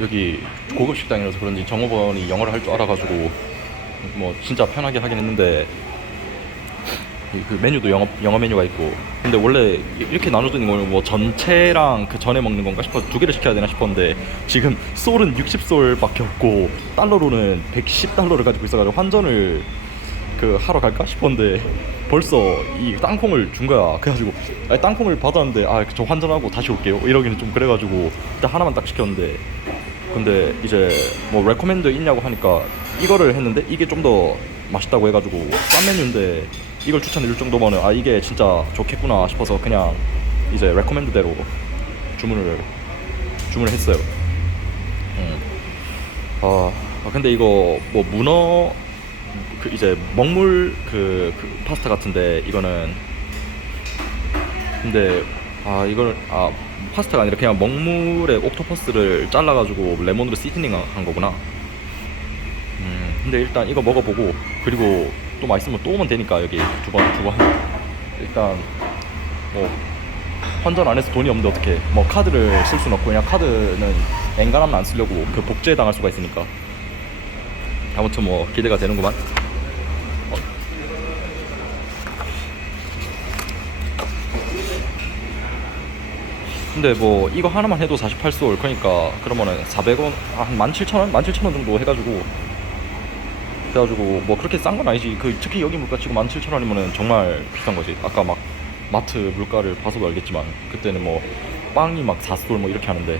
여기 고급 식당이라서 그런지 정호번이 영어를 할 줄 알아가지고 뭐 진짜 편하게 하긴 했는데 이그 메뉴도 영어 영어 메뉴가 있고 근데 원래 이렇게 나눠져 있는 거는 뭐 전체랑 그 전에 먹는 건가 싶어서 두 개를 시켜야 되나 싶었는데 지금 솔은 60솔밖에 없고 달러로는 110달러를 가지고 있어가지고 환전을 그 하러 갈까 싶었는데 벌써 이 땅콩을 준 거야. 그래가지고 아니, 땅콩을 받았는데 아 저 환전하고 다시 올게요. 이러기는 좀 그래가지고 일단 하나만 딱 시켰는데 근데 이제 뭐 레코멘드 있냐고 하니까 이거를 했는데 이게 좀 더 맛있다고 해가지고 싼 메뉴인데 이걸 추천해 줄 정도면은 아 이게 진짜 좋겠구나 싶어서 그냥 이제 레코멘드대로 주문을 주문을 했어요. 음. 아, 아, 근데 이거 뭐 문어 그 이제 먹물 그, 그 파스타 같은데 이거는 근데 아 이걸 아 파스타가 아니라 그냥 먹물에 옥토퍼스를 잘라가지고 레몬으로 시즈닝 한- 한 거구나. 음 근데 일단 이거 먹어보고 그리고 또 맛있으면 또 오면 되니까 여기 두 번 두 번 일단 뭐 환전 안 해서 돈이 없는데 어떻게 뭐 카드를 쓸 수는 없고 그냥 카드는 엔간하면 안 쓰려고 그 복제 당할 수가 있으니까 아무튼 뭐 기대가 되는구만. 근데 뭐 이거 하나만 해도 48솔 그러니까 그러면은 400원 한 17,000원? 17,000원 정도 해가지고. 그래가지고 뭐 그렇게 싼 건 아니지. 그 특히 여기 물가 치고 17,000원이면은 정말 비싼 거지. 아까 막 마트 물가를 봐서도 알겠지만 그때는 뭐 빵이 막 4솔 뭐 이렇게 하는데